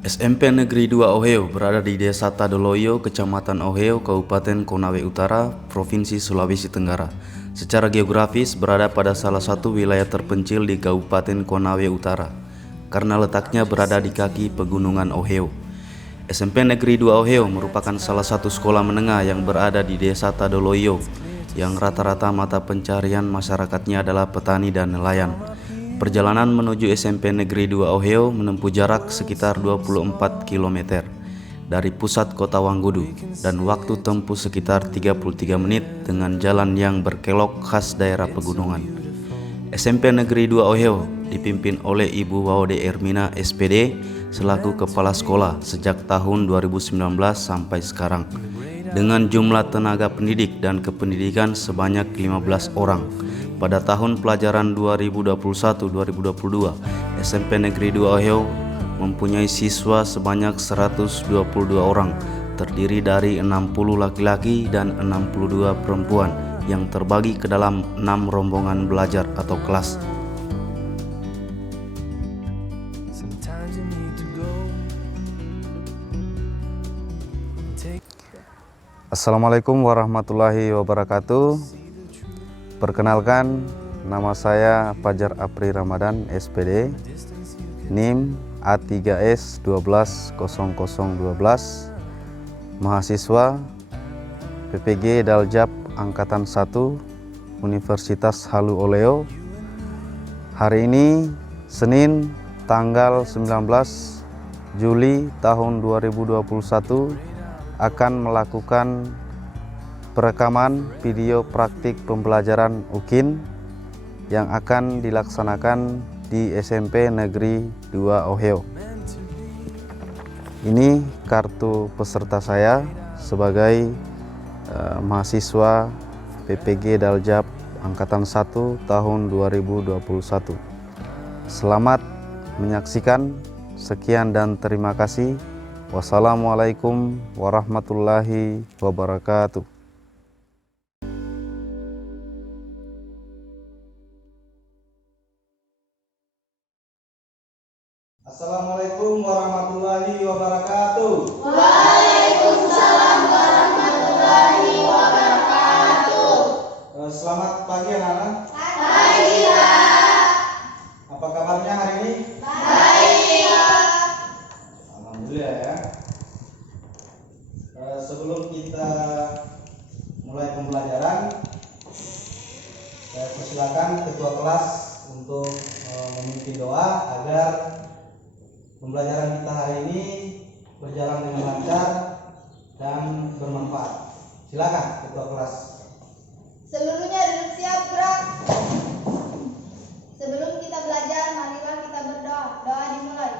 SMP Negeri 2 Oheo berada di Desa Tadoloyo, Kecamatan Oheo, Kabupaten Konawe Utara, Provinsi Sulawesi Tenggara. Secara geografis berada pada salah satu wilayah terpencil di Kabupaten Konawe Utara, karena letaknya berada di kaki Pegunungan Oheo. SMP Negeri 2 Oheo merupakan salah satu sekolah menengah yang berada di Desa Tadoloyo, yang rata-rata mata pencarian masyarakatnya adalah petani dan nelayan. Perjalanan menuju SMP Negeri 2 Oheo menempuh jarak sekitar 24 km dari pusat kota Wanggudu dan waktu tempuh sekitar 33 menit dengan jalan yang berkelok khas daerah pegunungan. SMP Negeri 2 Oheo dipimpin oleh Ibu Waude Ermina SPD selaku kepala sekolah sejak tahun 2019 sampai sekarang, dengan jumlah tenaga pendidik dan kependidikan sebanyak 15 orang. Pada tahun pelajaran 2021-2022, SMP Negeri 2 Oheo mempunyai siswa sebanyak 122 orang, terdiri dari 60 laki-laki dan 62 perempuan yang terbagi ke dalam 6 rombongan belajar atau kelas. Assalamualaikum warahmatullahi wabarakatuh. Perkenalkan, nama saya Fajar Apri Ramadan SPD, NIM A3S1200012, mahasiswa PPG Daljab Angkatan 1 Universitas Halu Oleo. Hari ini Senin tanggal 19 Juli tahun 2021 akan melakukan perekaman video praktik pembelajaran UKIN yang akan dilaksanakan di SMP Negeri 2 Oheo. Ini kartu peserta saya sebagai mahasiswa PPG Daljab Angkatan 1 tahun 2021. Selamat menyaksikan. Sekian dan terima kasih. Wassalamualaikum warahmatullahi wabarakatuh. Assalamualaikum warahmatullahi wabarakatuh. Waalaikumsalam warahmatullahi wabarakatuh. Selamat pagi anak-anak. Pagi, Pak. Apa kabarnya hari ini? Baik, Pak. Alhamdulillah ya. Sebelum kita mulai pembelajaran, saya persilakan ketua kelas untuk memimpin doa agar pembelajaran kita hari ini berjalan dengan lancar dan bermanfaat. Silakan ketua kelas. Seluruhnya duduk siap, gerak. Sebelum kita belajar, marilah kita berdoa. Doa dimulai.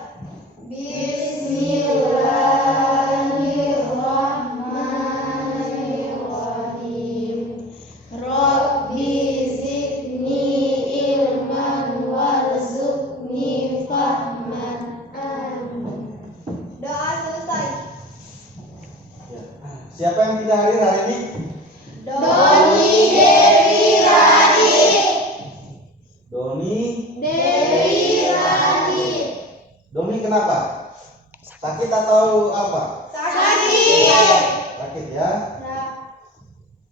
Bismillahirrahmanirrahim. Rabbi zidni ilman warzuqni fahman. Amin. Doa selesai. Siapa yang tidak hadir hari ini? Doni Dewi Rani. Doni. Dewi Rani. Doni kenapa? Sakit atau apa? Sakit. Sakit ya. Ya.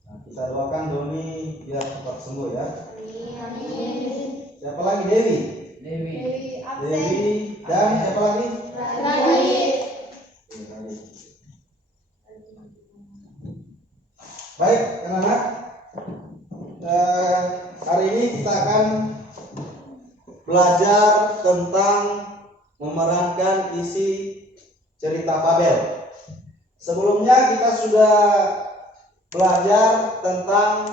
Nah, kita doakan Doni biar cepat sembuh ya. Amin. Siapa lagi? Dewi. Dewi absen. Dewi dan siapa lagi? Rani. Baik, anak-anak. Hari ini kita akan belajar tentang memerankan isi cerita fabel. Sebelumnya kita sudah belajar tentang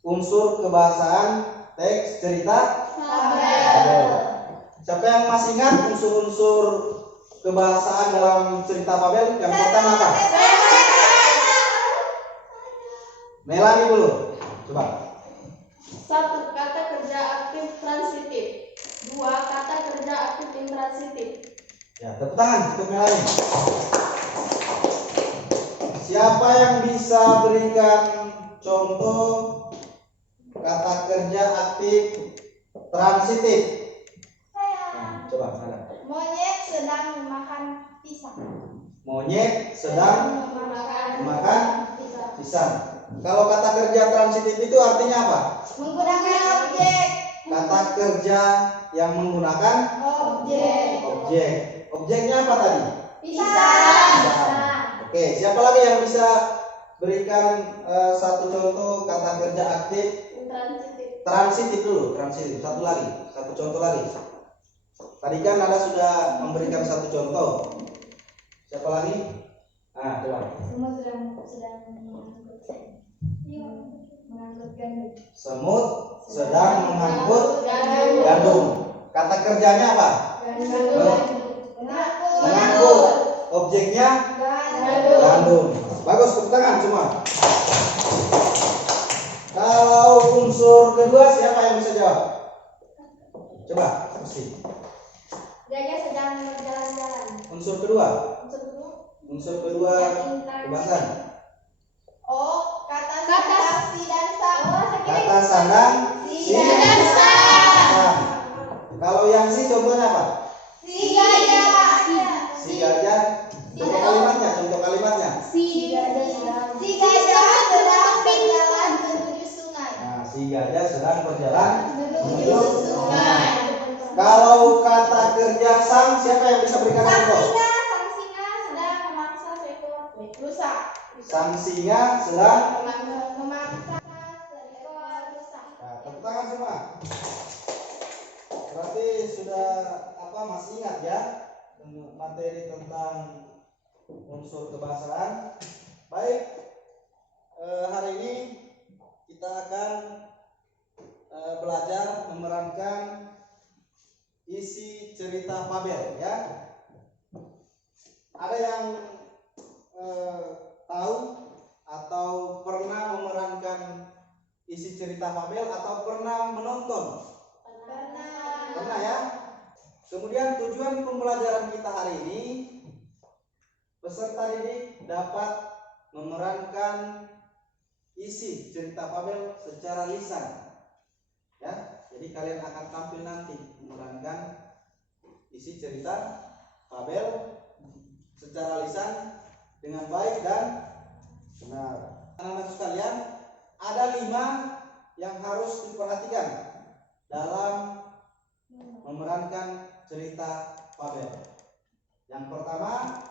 unsur kebahasaan teks cerita fabel. Siapa yang masih ingat unsur-unsur kebahasaan dalam cerita fabel? Yang pertama apa? Melani dulu, coba. 1. Kata kerja aktif transitif. 2. Kata kerja aktif intransitif. Ya, tepuk tangan untuk Melani. Siapa yang bisa berikan contoh kata kerja aktif transitif? Saya. Coba ada. Monyet sedang memakan pisang. Monyet sedang memakan pisang. pisang. Kalau kata kerja transitif itu artinya apa? Menggunakan objek. Kata kerja yang menggunakan Objek. objek. Objeknya apa tadi? Pisang. Pisang. Oke, siapa lagi yang bisa berikan satu contoh kata kerja aktif transitif dulu, transitif. Satu contoh lagi. Tadi kan Nada sudah memberikan satu contoh. Siapa lagi? Nah, coba. Semut sedang mengangkut gandum. Semut sedang mengangkut gandum. Kata kerjanya apa? Mengangkut. Objeknya gandum. Bagus, tepuk tangan semua. Kalau unsur kedua siapa yang bisa jawab? Coba, mesti. Gajah sedang berjalan-jalan. Unsur kedua. Unsur kedua. Unsur kedua kebasan. Oh, kata si dan sang. Kata sandang, si dan sang. Kalau yang si contohnya apa? Si gajah. Si gajah. Contoh kalimatnya. Si gajah sedang berjalan menuju sungai. Nah, si gajah sedang berjalan Menuju sungai. Kalau kata kerja sang, siapa yang bisa berikan Sang contoh? singa sedang memaksa seekor rusa. Sang singa sedang. Memaksa seekor rusa. Nah, tepuk tangan semua. Berarti sudah masih ingat ya materi tentang unsur kebahasaan. Baik, hari ini kita akan belajar memerankan isi cerita fabel ya. Ada yang tahu atau pernah memerankan isi cerita fabel atau pernah menonton? Pernah ya. Kemudian tujuan pembelajaran kita hari ini, peserta didik dapat memerankan isi cerita fabel secara lisan. Ya, jadi kalian akan tampil nanti memerankan isi cerita fabel secara lisan dengan baik dan benar. Anak-anak sekalian, ada 5 yang harus diperhatikan dalam memerankan cerita fabel. Yang pertama,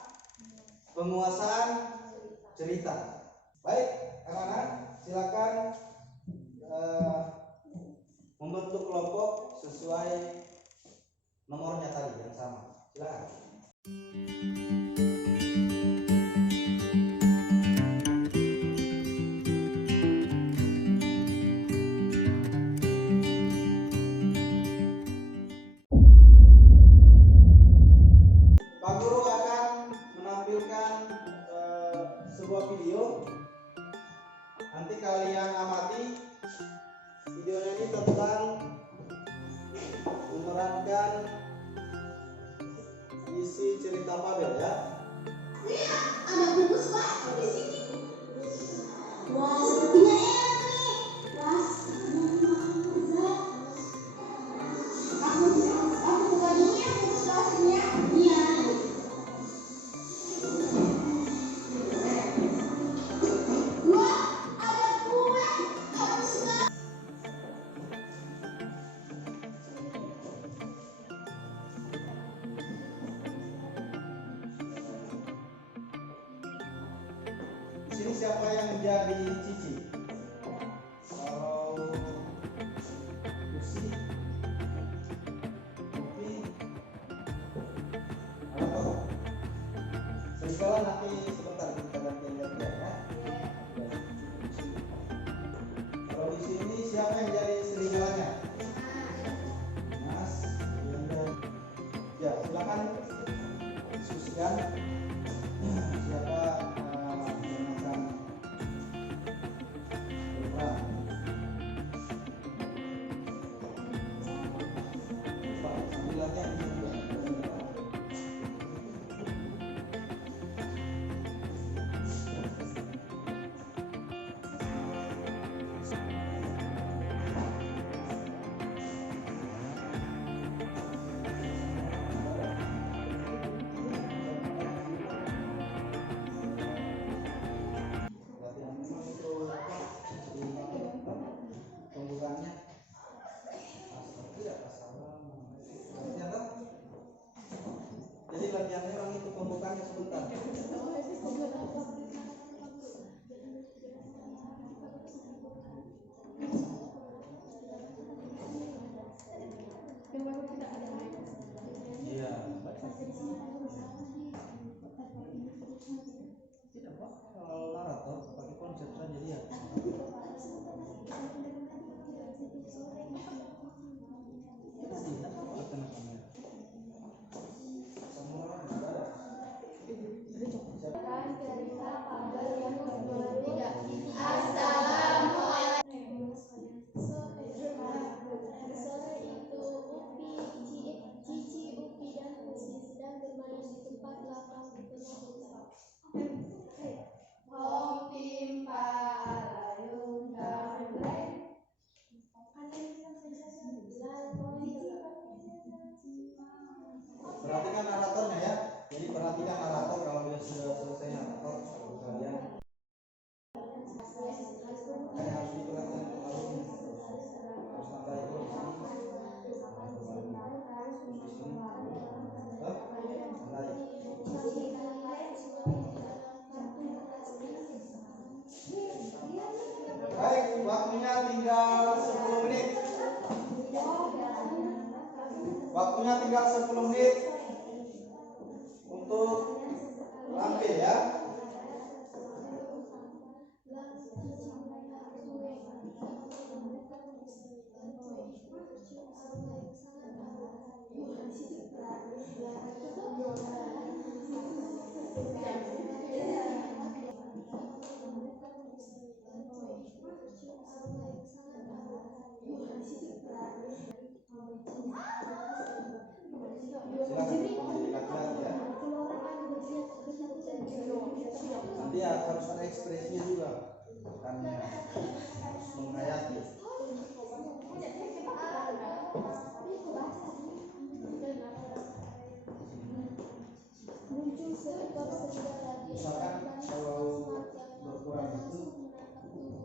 penguasaan cerita. Baik, anak-anak, silakan membentuk kelompok sesuai nomornya tadi yang sama. Silakan. Pak Guru akan menampilkan sebuah video. Nanti kalian amati. Videonya ini tentang memerankan isi cerita fabel ya. Ada bungkus Pak di sini. Wah, sepertinya enak nih. Wah, aku buka dulu ya bungkus plastiknya. Iya. Wah, ada kue. Aku suka. Di sini siapa yang jadi Cici? Kalau Lucy, Upi, apa? Serigala nanti sebentar kita gantian ya. Kalau di sini siapa yang jadi serigalanya? Mas, ya silakan diskusikan siapa yang akan berperan. Pak, sambilannya ini juga. Perhatikan naratornya ya. Jadi perhatikan narator, kalau dia sudah selesai narator, kalian makanya harus diperhatikan alumni. Terus tambah itu di sini. Baik, waktunya tinggal 10 menit. Waktunya tinggal 10 menit untuk tampil ya. Nanti ya harus ada ekspresinya juga, bukannya harus menghayati. Misalkan kalau berkurang itu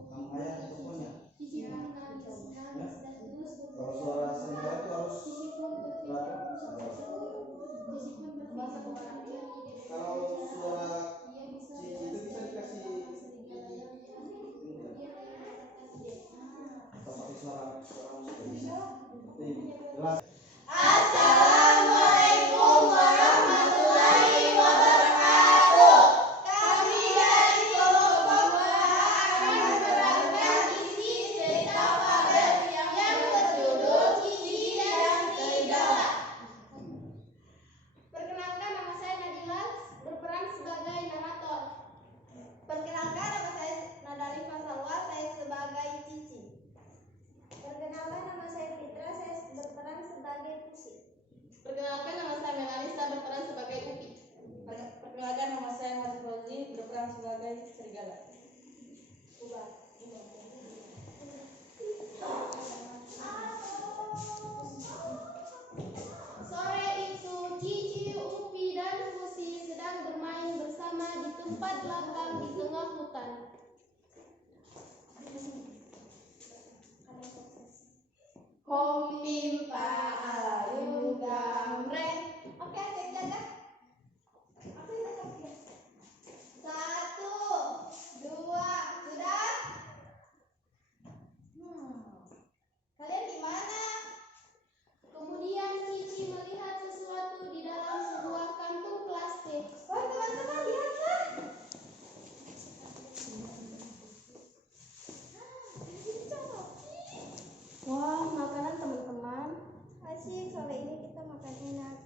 kamu hayati pokoknya. Ya. Kalau suara serigala itu harus berapa? Kalau suara cici itu bisa dikasih atau pakai suara musik bisa. Jelas. Assalamualaikum warahmatullahi wabarakatuh. Kami dari kelompok akan menerangkan isi cerita fabel yang berjudul Cici dan Serigala. Perkenalkan, nama saya Nadila, berperan sebagai narator. Perkenalkan, nama saya Nadalifa Salwa, saya sebagai Cici. Perkenalkan, nama saya Fitra, saya berperan sebagai Pusi. Perkenalkan, nama saya Melanisa, berperan sebagai Upi. Perkenalkan, nama saya Mas Fauzi, berperan sebagai serigala. Sore itu, Cici, Upi, dan Pusi sedang bermain bersama di tempat lapang di tengah hutan. Hong pimpa ayu gamreng. Oke, cek jaga. Satu, dua, sudah. Kalian di mana? Kemudian Cici melihat sesuatu di dalam sebuah kantung plastik. Wah, teman-teman, lihatlah. Wah, makanan teman-teman. Asyik, sore ini kita makan enak.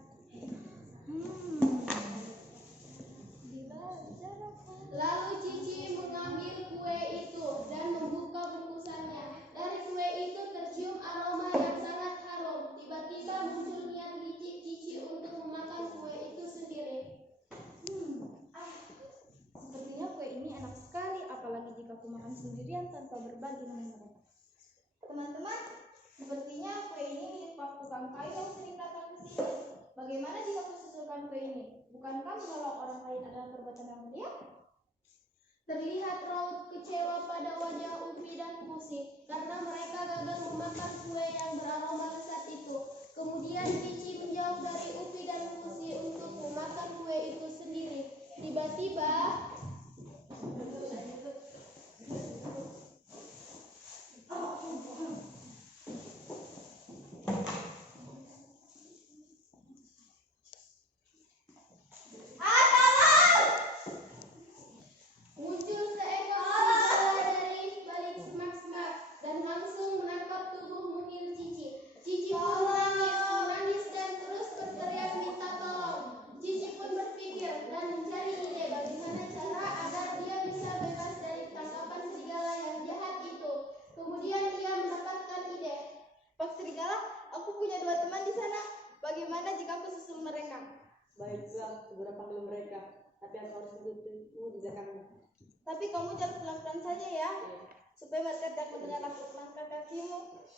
Lalu Cici mengambil kue itu dan membuka bungkusannya. Dari kue itu tercium aroma yang sangat harum. Tiba-tiba muncul niat licik Cici untuk memakan kue itu sendiri. Sepertinya kue ini enak sekali, apalagi jika aku makan sendirian tanpa berbagi dengan mereka. Teman-teman, sepertinya kue ini milik Pak Tukang Kayu yang sering datang ke sini. Bagaimana jika aku susulkan kue ini? Bukankah menolong orang lain adalah perbuatan yang mulia? Terlihat raut kecewa pada wajah Upi dan Pusi karena mereka gagal memakan kue yang beraroma lezat itu. Kemudian Cici menjauh dari Upi dan Pusi untuk memakan kue itu sendiri. Tiba-tiba muncul seekor serigala dari balik semak-semak dan langsung menangkap tubuh mungil Cici. Cici pun menangis dan terus berteriak minta tolong. Cici pun berpikir dan mencari ide bagaimana cara agar dia bisa bebas dari tangkapan serigala yang jahat itu. Kemudian ia mendapatkan ide. Pak Serigala, aku punya 2 teman di sana. Bagaimana jika aku susul mereka? Baiklah, segera panggil mereka. Tapi aku harus duduk di belakangnya. Tapi kamu jalan pelan-pelan saja ya, supaya mereka tidak mendengar langkah kakimu.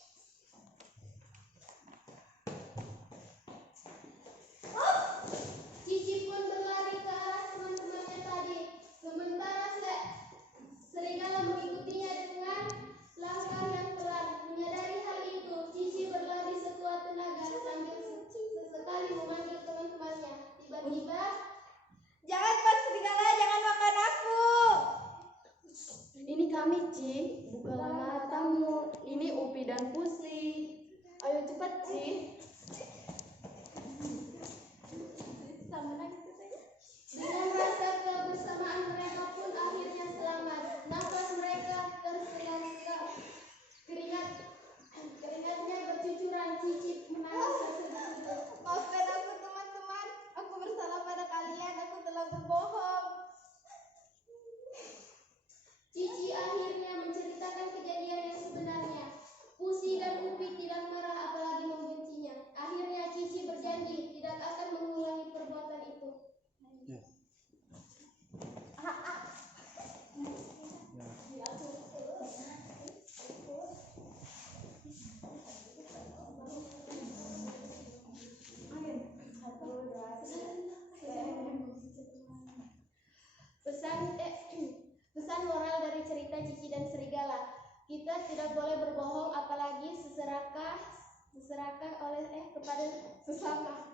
diserahkan oleh kepada sesama.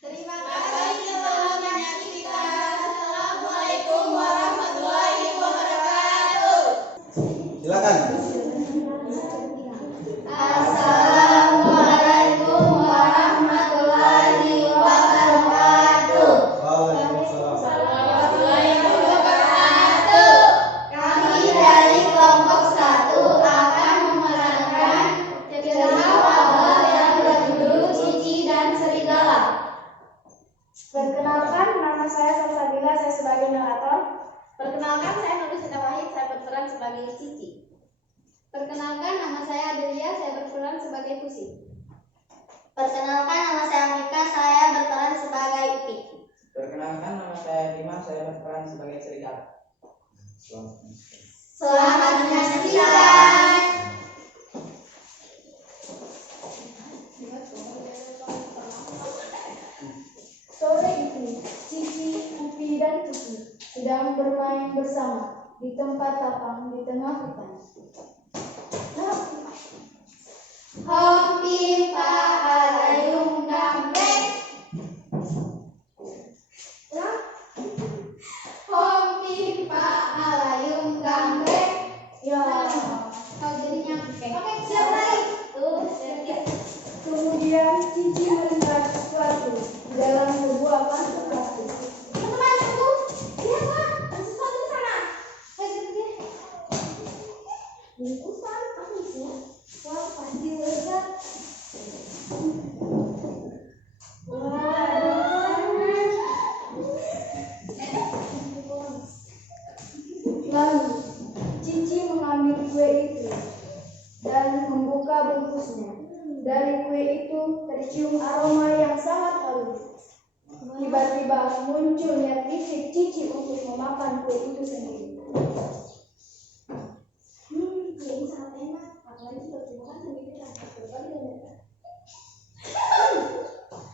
Terima kasih telah menyaksikan. Assalamualaikum warahmatullahi wabarakatuh. Silakan. Assalamualaikum warahmatullahi wabarakatuh. Waalaikumsalam. Kami dari kelompok 1 akan memerankan cerita fabel yang berjudul Cici dan Serigala. Perkenalkan, nama saya Salsabila, saya sebagai narator. Perkenalkan, saya Nur Sita Wahid, saya berperan sebagai Cici. Perkenalkan, nama saya Adelia, saya berperan sebagai Pusi. Perkenalkan, nama saya Mika, saya berperan sebagai Upi. Perkenalkan, nama saya Dima, saya berperan sebagai serigala. Selamat menyaksikan. Sore itu, Cici, Upi, dan Pusi sedang bermain bersama di tempat lapang di tengah hutan. Hom pipa alayung gambreng. Hom pipa alayung gambreng. Ya, Kau jadinya oke, siap lagi. Tuh, siap. kemudian Cici melihat sesuatu di dalam sebuah kantung plastik. Teman-teman, tunggu. Lihat, Pak. Ada sesuatu di sana. Ayo, kita. Bungkusan amisnya, wah pasti lezat. Wah, ada makanan. Lalu, Cici mengambil kue itu dan membuka bungkusnya. Dari kue itu tercium aroma yang sangat halus. Tiba-tiba muncul niat fisik Cici untuk memakan kue itu sendiri. Kue ini sangat enak. Apalagi kalau dimakan sendirian. Berbagi dengan mereka.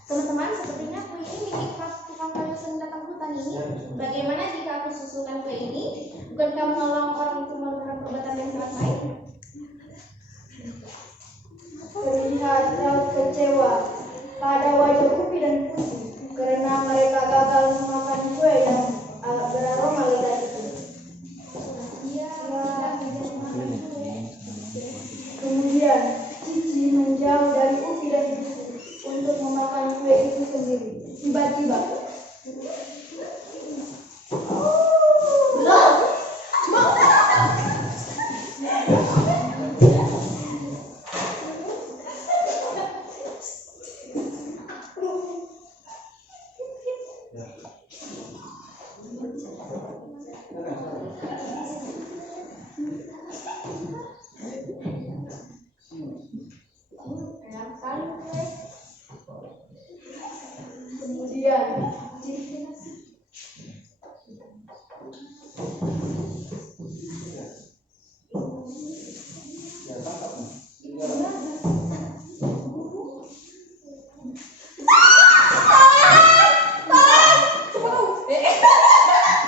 Teman-teman, sepertinya kue ini milik tukang kayu sering datang hutan ini. Bagaimana jika aku susulkan kue ini? Bukankah menolong orang itu melakukan perbuatan yang sangat baik? Terlihat raut kecewa pada wajah Upi dan Pusi karena mereka gagal memakan kue yang beraroma lezat itu. Kemudian Cici menjauh dari Upi dan Pusi untuk memakan kue itu sendiri. Tiba-tiba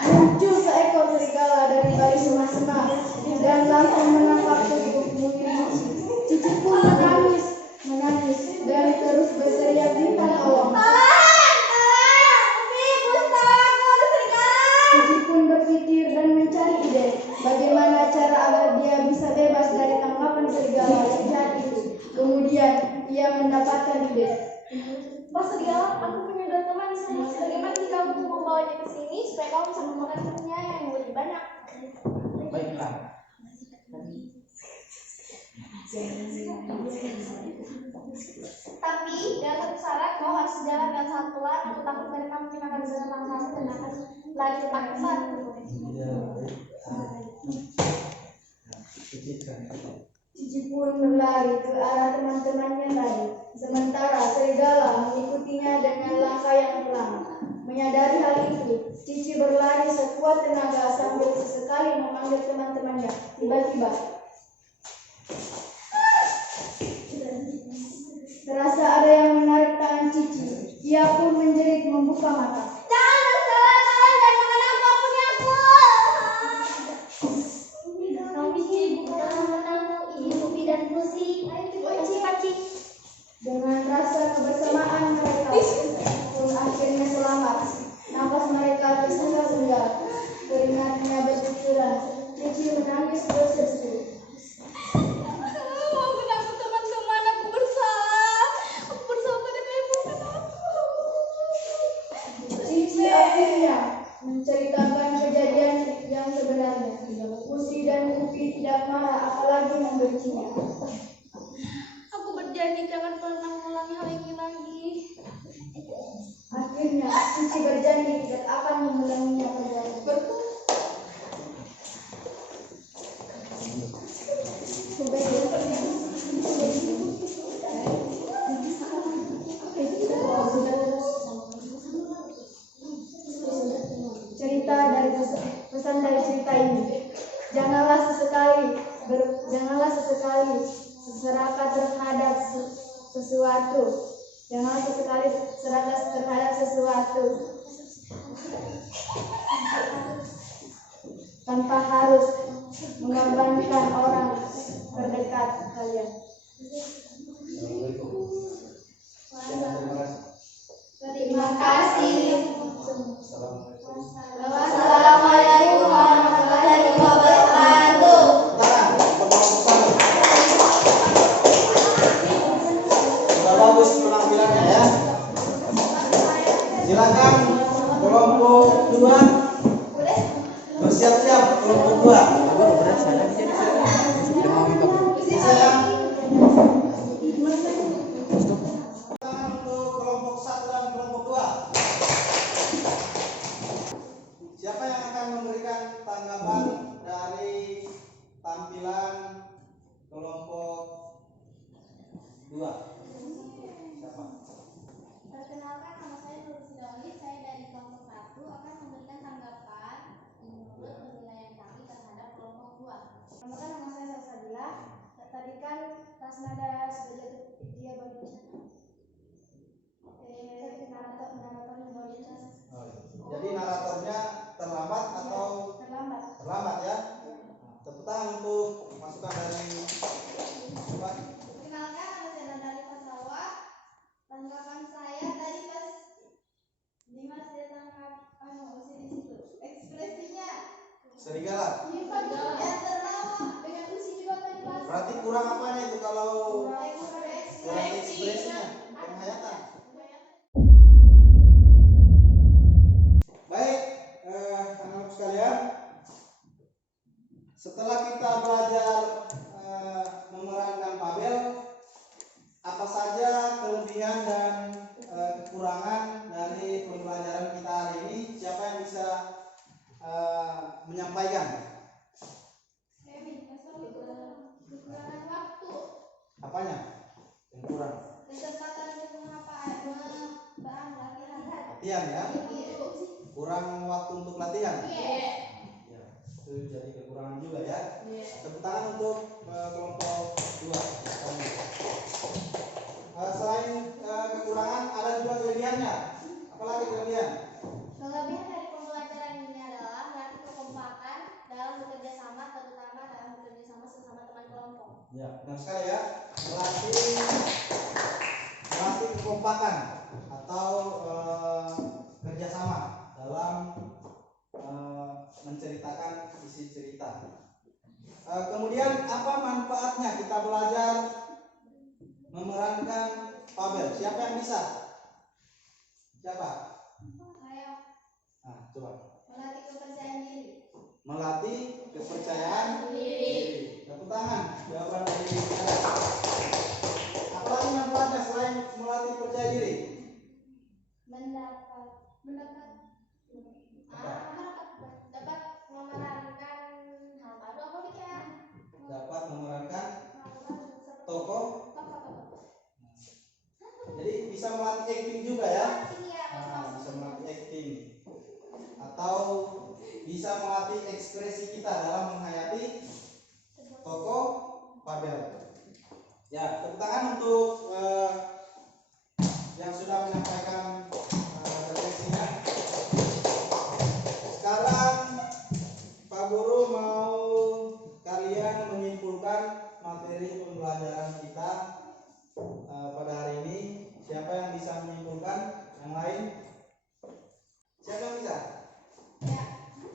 muncul seekor serigala dari balik semak-semak dan langsung menangkap tubuh mungil Cici. Cici pun menangis dan terus berteriak minta tolong. Cici pun berpikir dan mencari ide bagaimana cara agar dia bisa bebas dari tangkapan serigala yang jahat itu. Kemudian ia mendapatkan ide. Pak Serigala, aku punya 2 teman di sana. Bagaimana jika aku membawanya ke sini supaya kamu bisa memakannya yang lebih banyak? Baiklah. Tapi dengan satu syarat, kau harus jalan dengan sangat pelan. Aku takut mereka mungkin akan jalan langkah dan akan lari cepat besar. Cici pun berlari ke arah teman-temannya tadi. Sementara serigala mengikutinya dengan langkah yang pelan. Menyadari hal itu, Cici berlari sekuat tenaga sambil sesekali memanggil teman-temannya. Tiba-tiba, terasa ada yang menarik tangan Cici. Ia pun menjerit membuka mata. Jangan bersalah, jangan makan aku, punya aku. Kami sibuk dengan menangkap ibu Upi dan Pusi. Ayo kita Dengan rasa kebersamaan mereka pun akhirnya selamat. Nafas mereka tersengal-sengal, keringatnya bercucuran. Cici menangis berseru. Maafkan aku teman-teman, aku bersalah. Aku bersalah pada kalian, maafkan aku. Cici akhirnya menceritakan kejadian yang sebenarnya. Usi dan Upi tidak marah, apalagi membencinya. Aku berjanji jangan pernah mengulangi hal ini lagi. Akhirnya Cici berjanji tidak akan mengulanginya kembali. Cerita dari pesan dari cerita ini, janganlah sesekali serakah terhadap sesuatu. Janganlah sesekali serakah terhadap sesuatu tanpa harus mengorbankan orang terdekat kalian. Terima kasih. Wassalamualaikum warahmatullahi wabarakatuh. Sudah bagus penampilannya ya. Silakan kelompok 2 bersiap-siap. Kelompok 2 bisa ya. Untuk kelompok 1 dan kelompok 2, siapa yang akan memberikan tanggapan dari tampilan kelompok 2? Siapa? Perkenalkan, nama saya Nur Sidawi. Saya dari kelompok 1 akan memberikan tanggapan menurut penilaian kami terhadap kelompok 2. Perkenalkan, nama saya Salsabila. Tadi kan Tasnada sudah jatuh, dia baru naratornya baru jatuh. Jadi naratornya terlambat atau Terlambat. terlambat ya? Tepuk tangan untuk masukan dari Pak. Perkenalkan, nama saya Nandali Pasawa. Tanggapan saya tadi pas Dimas dia tangkap masih di situ. Ekspresinya Serigala. ya terlalu dengan usi juga tadi pas. Berarti kurang apanya itu kalau kurang Ekspresi. ekspresinya, penghayatan. Baik, anak-anak sekalian, setelah kita belajar memerankan Pabel, apa saja kelebihan dan kekurangan dari pembelajaran kita hari ini? Siapa yang bisa menyampaikan? Kekurangan waktu, Apanya yang kurang? kesempatan untuk latihan. Latihan ya? Kurang waktu untuk latihan? Iya. Ya, itu jadi kekurangan juga ya. Tepuk tangan untuk kelompok 2. Selain kekurangan, ada juga kelebihannya. Apalagi kelebihan? Kelebihan dari pembelajaran ini adalah melatih kekompakan dalam bekerja sama, terutama dalam bekerja sama sesama teman kelompok. Ya, benar sekali ya. Melatih kekompakan atau kerjasama dalam menceritakan isi cerita. Kemudian apa manfaatnya kita belajar memerankan Pabel? Siapa yang bisa? Siapa? Saya Nah, coba. melatih kepercayaan diri. Melatih kepercayaan diri. Tepuk tangan. Jawaban dari kita. Apalagi manfaatnya selain melatih percaya diri? Dapat memerankan hal baru apa gitu ya? Dapat memerankan tokoh. Jadi bisa melatih acting juga ya? Bisa melatih acting atau bisa melatih ekspresi kita dalam menghayati tokoh Pabel. Ya, tepuk tangan untuk yang sudah menyampaikan refleksinya. Sekarang Pak Guru mau kalian menyimpulkan materi pembelajaran kita pada hari ini. Siapa yang bisa menyimpulkan? Yang lain? Siapa yang bisa? Ya.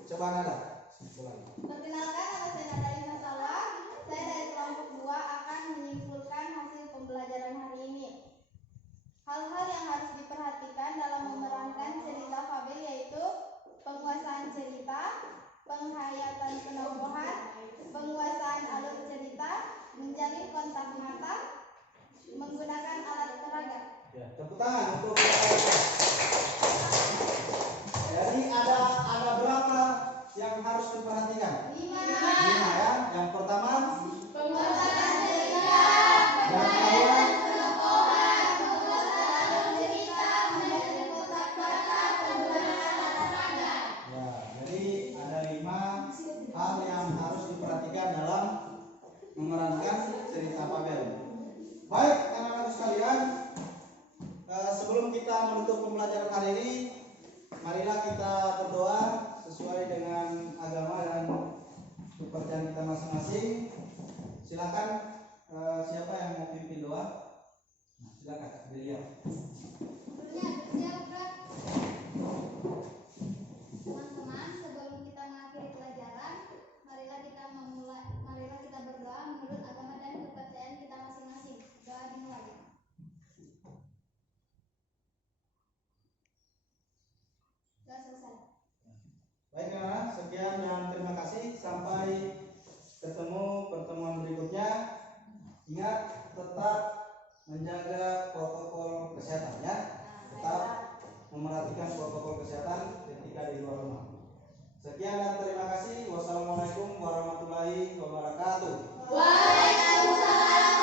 Coba Nada simpulan. Perkenalkan, nama saya Nada Lina Salwa. Saya dari kelompok 2 akan menyimpulkan hasil pembelajaran hari ini. Hal-hal yang harus diperhatikan dalam memerankan cerita fabel yaitu penguasaan cerita, penghayatan penokohan, penguasaan alur cerita, menjalin kontak mata, menggunakan alat peraga. Ya, tepuk tangan untuk jadi ada berapa yang harus diperhatikan? 5 ya. Yang pertama Penguasaan cerita, yang kedua penokohan, penguasaan alur cerita, menjalin kontak mata, menggunakan alat peraga. ya, jadi ada 5 hal yang harus diperhatikan dalam memerankan cerita fabel. Baik, anak-anak sekalian, sebelum kita menutup pembelajaran hari ini, marilah kita berdoa sesuai dengan agama dan kepercayaan kita masing-masing. Silakan, siapa yang mau pimpin doa? Nah, silakan, beliau. Sebelumnya bersiap, Kak. Teman-teman, sebelum kita mengakhiri pelajaran, marilah kita berdoa menurut agama dan kepercayaan kita masing-masing. Doa dimulai. Doa selesai. Baik, anak-anak, sekian dan terima kasih. Sampai ketemu pertemuan berikutnya. Ingat, tetap menjaga protokol kesehatan ya. Tetap memperhatikan protokol kesehatan ketika di luar rumah. Sekian dan terima kasih. Wassalamualaikum warahmatullahi wabarakatuh. Waalaikumsalam